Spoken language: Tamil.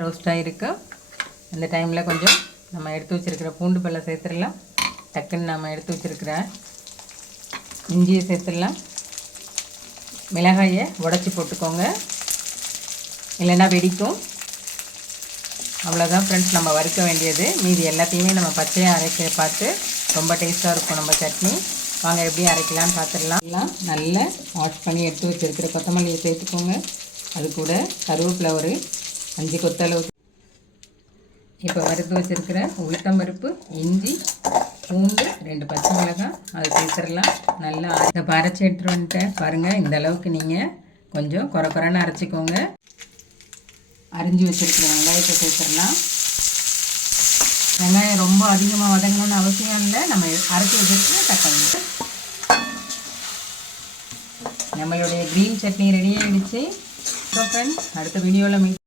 ரோஸ்ட்டாக இருக்குது. அந்த டைமில் கொஞ்சம் நம்ம எடுத்து வச்சுருக்கிற பூண்டு பல்லை சேர்த்துடலாம். டக்குன்னு நம்ம எடுத்து வச்சுருக்கிற இஞ்சியை சேர்த்துடலாம். மிளகாயை உடச்சி போட்டுக்கோங்க, இல்லைன்னா வெடிக்கும். அவ்வளோதான் ஃப்ரெண்ட்ஸ், நம்ம வறுக்க வேண்டியது. மீதி எல்லாத்தையுமே நம்ம பச்சையாக அரைக்க பார்த்து ரொம்ப டேஸ்ட்டாக இருக்கும் நம்ம சட்னி. வாங்க எப்படி அரைக்கலான்னு பார்த்துடலாம். எல்லாம் நல்லா வாஷ் பண்ணி எடுத்து வச்சுருக்கிற கொத்தமல்லியை சேர்த்துக்கோங்க. அது கூட கருவேப்பிலை ஒரு 5 கொத்தளவு. இப்போ வறுத்து வச்சுருக்கிற உளுத்தம்பருப்பு, இஞ்சி, பூண்டு, 2 பச்சை மிளகாய் அதை சேர்த்துடலாம். நல்லா இப்போ அரைச்சி எடுத்துகிட்டு வந்துட்டேன் பாருங்கள். இந்த அளவுக்கு நீங்கள் கொஞ்சம் குறைன்னு அரைச்சிக்கோங்க. அரிஞ்சு வச்சுருக்கிற வெங்காயத்தை சேர்த்துடலாம். வெங்காயம் ரொம்ப அதிகமாக வதங்கணும்னு அவசியம் இல்லை. நம்ம அரைச்சி வச்சுருக்கிற தக்காளி. நம்மளுடைய க்ரீன் சட்னி ரெடி ஆகிடுச்சு. ஸோ ஃப்ரெண்ட்ஸ், அடுத்த வீடியோவில் மீட்